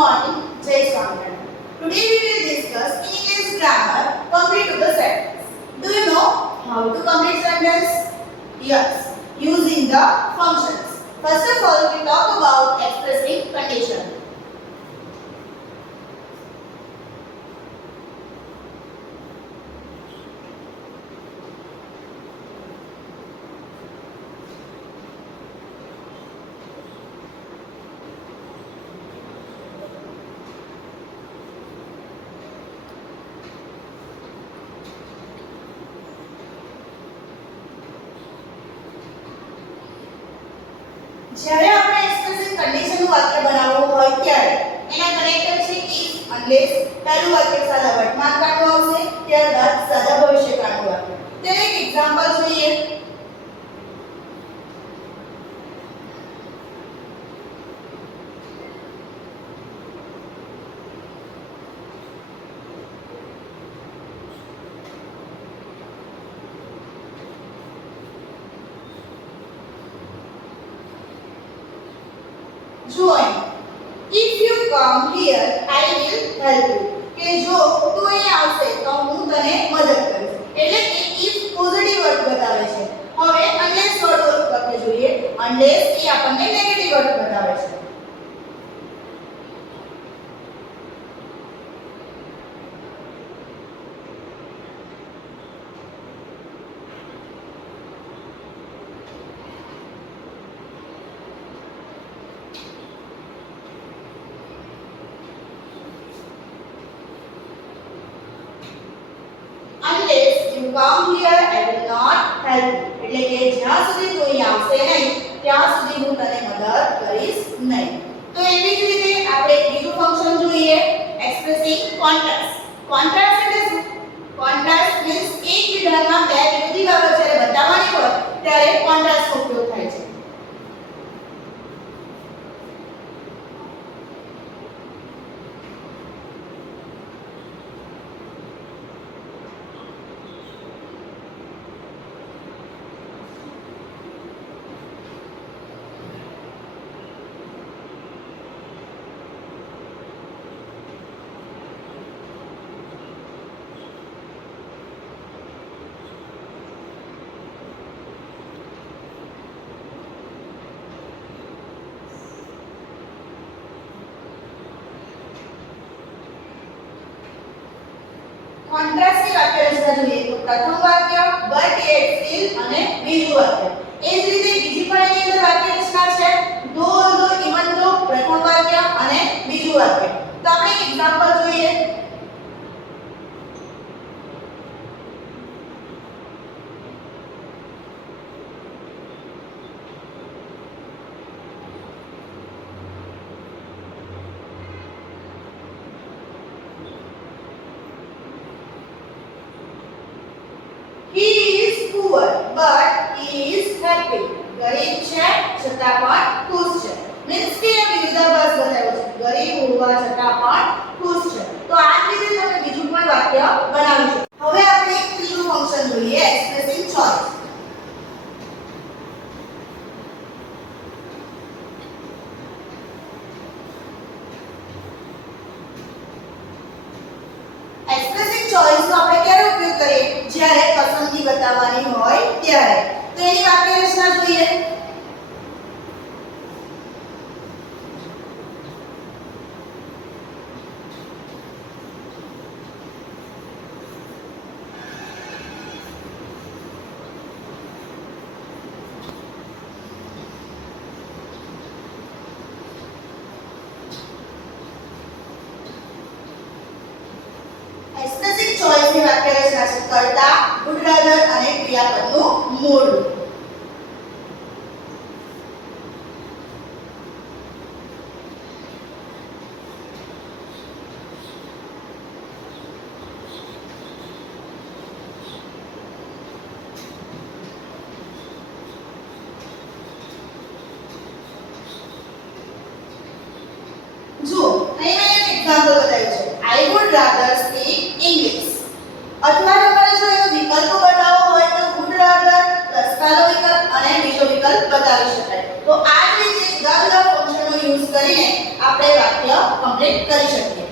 morning, Jai Swaminarayan. Today we will discuss English grammar complete to the sentence. Do you know how to complete sentence? Yes, using the functions. First of all, we talk about expressing condition. જ્યારે આપણે expressive condition નું વાક્ય બનાવવું હોય ત્યારે એના કનેક્ટર છે if unless પહેલું વાક્ય સાદા વર્તમાન કાળનું આવશે ત્યારબાદ સાદા ભવિષ્યકાળનું વાક્ય. ત્યારે એક એક્ઝામ્પલ જોઈએ. Join. If you come here, I will help you. કે જો તું અહીં આવશે તો હું તને મદદ કરીશ. એટલે કે if પોઝિટિવ વર્ડ બતાવે છે. હવે unless વર્ડ વાક્ય જોઈએ. unless એ આપણને નેગેટિવ વર્ડ બતાવે છે. Unless you come here, I will not help you. એટલે કે જ્યાં સુધી તું અહીં આવશે નહીં ત્યાં સુધી હું તને મદદ કરીશ નહીં. તો એવી જ રીતે આપણે બીજું ફંક્શન જોઈએ એક્સપ્રેસિંગ કોન્ટ્રાસ્ટ. કોન્ટ્રાસ્ટ એટલે શું? કોન્ટ્રાસ્ટ મીન્સ એક વિધાનમાં બે વિરોધી બાબત જ્યારે બતાવવાની હોય ત્યારે કોન્ટ્રાસ્ટનો ઉપયોગ થાય છે. કોન્ટ્રાસ્ટની વાક્ય રચના જોઈએ તો પ્રથમ વાક્ય but yet still અને બીજું વાક્ય. એ જ રીતે બીજી પણ એની અંદર વાક્ય રચના છે though although even though પ્રથમ વાક્ય અને બીજું વાક્ય. તો આપણે એક એક્ઝામ્પલ જોઈએ. He is poor but he is happy. ગરીબ છે છતાં પણ ખુશ છે. મીન્સ કે વિરોધાભાસ બતાવ્યો છે. ગરીબ હોવા છતાં પણ ખુશ છે. તો આ જ રીતે તમે બીજું પણ વાક્ય બનાવી શકો. હવે આપણે એક ત્રીજું ફંક્શન જોઈએ એક્સપ્રેસિંગ ચોઇસ. એક્સપ્રેસિંગ ચોઇસ નો આપણે ક્યારે ઉપયોગ કરીએ? જ્યારે પસંદગી બતાવવાની હોય ત્યારે. તો એની વાક્ય રચના જોઈએ. એક્સપ્રેસિંગ ચોઇસની વાક્ય રચના છે કર્તા, would rather અને ક્રિયાપદનું મૂળ રૂપ. જો અહીં મેં એક એક્ઝામ્પલ બતાવ્યું છે I would rather speak English. અથવા તમારે જો એનો વિકલ્પ બતાવવો હોય તો would rather પ્લસ પહેલો વિકલ્પ અને બીજો વિકલ્પ બતાવી શકાય. તો આ જ રીતે જુદા જુદા ફંક્શનનો યુઝ કરીને આપણે વાક્ય કમ્પ્લીટ કરી શકીએ.